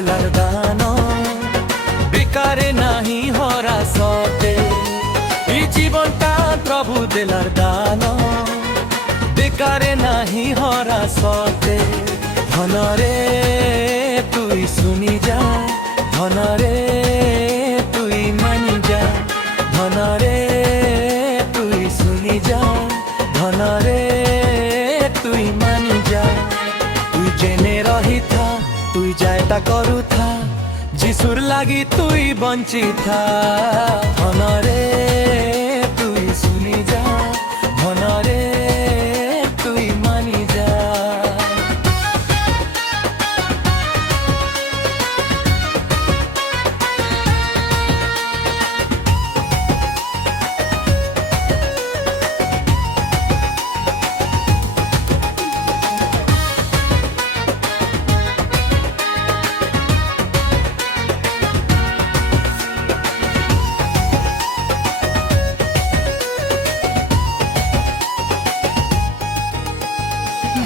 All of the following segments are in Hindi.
देलार दान बेकारे नाही हरा सते जीवनटा प्रभु देलार दान बेकारे नाही हरा सते धनरे तुई सुनी जा धनरे तुई मानी जा धनरे तुई सुनी जा धनरे तुई मानी जा तुई जेने रही था तुई जायता करू था जिसुर लागी तुई बंची था धनरे तुई सुनी जा धनरे तुई मानी जा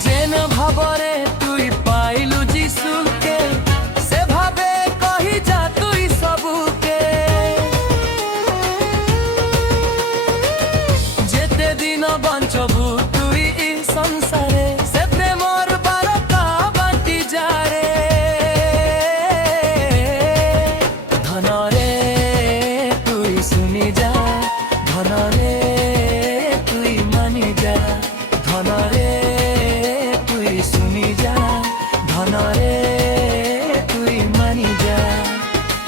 जेन भावरे तुई पाइलु जिसुके से भावे कही जा तुई सबुके जेते दिन बंचबु तुई ई संसारे से प्रेमर बारता बांटी जा रे धनरे तुई सुनी जा धनरे तुई मानी जा धनरे सुनी जा धनरे तुई मानी जा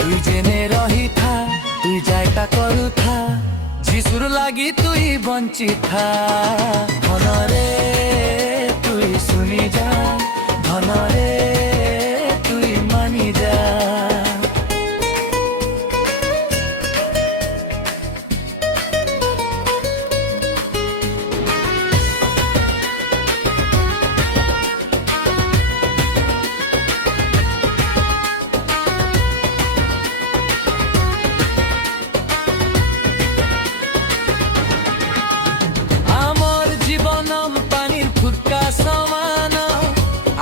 तुई जेने रही था तुई जायता करू था जिसुर लागी तुई बंची था धनरे तुई सुनी जा धनरे तुई मानी जा समान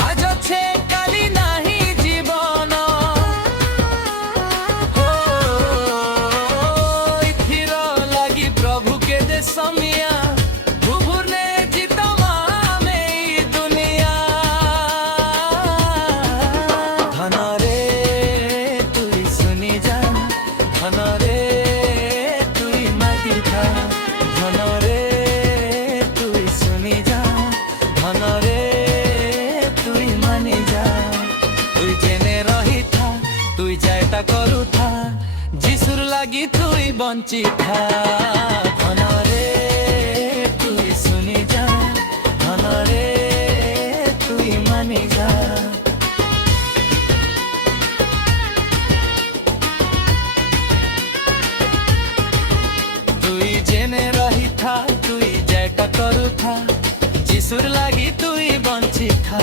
आज छे काली नाही जीवन हो इथिर लागी प्रभु के दे समिया भुभुरने जीतमा में दुनिया धनरे तुई सुनी जा धनरे तुई माटी था धनरे तुई सुनी जा धनरे तुई मानी जा तुई जेने रही था तुई जायता करू था जिसुर लागी तुई बंची था धनरे तुई सुनी जा धनरे तुई मानी जा तुई जेने रही था तुई जायता करू था जिसुर लागी तुई बंची था।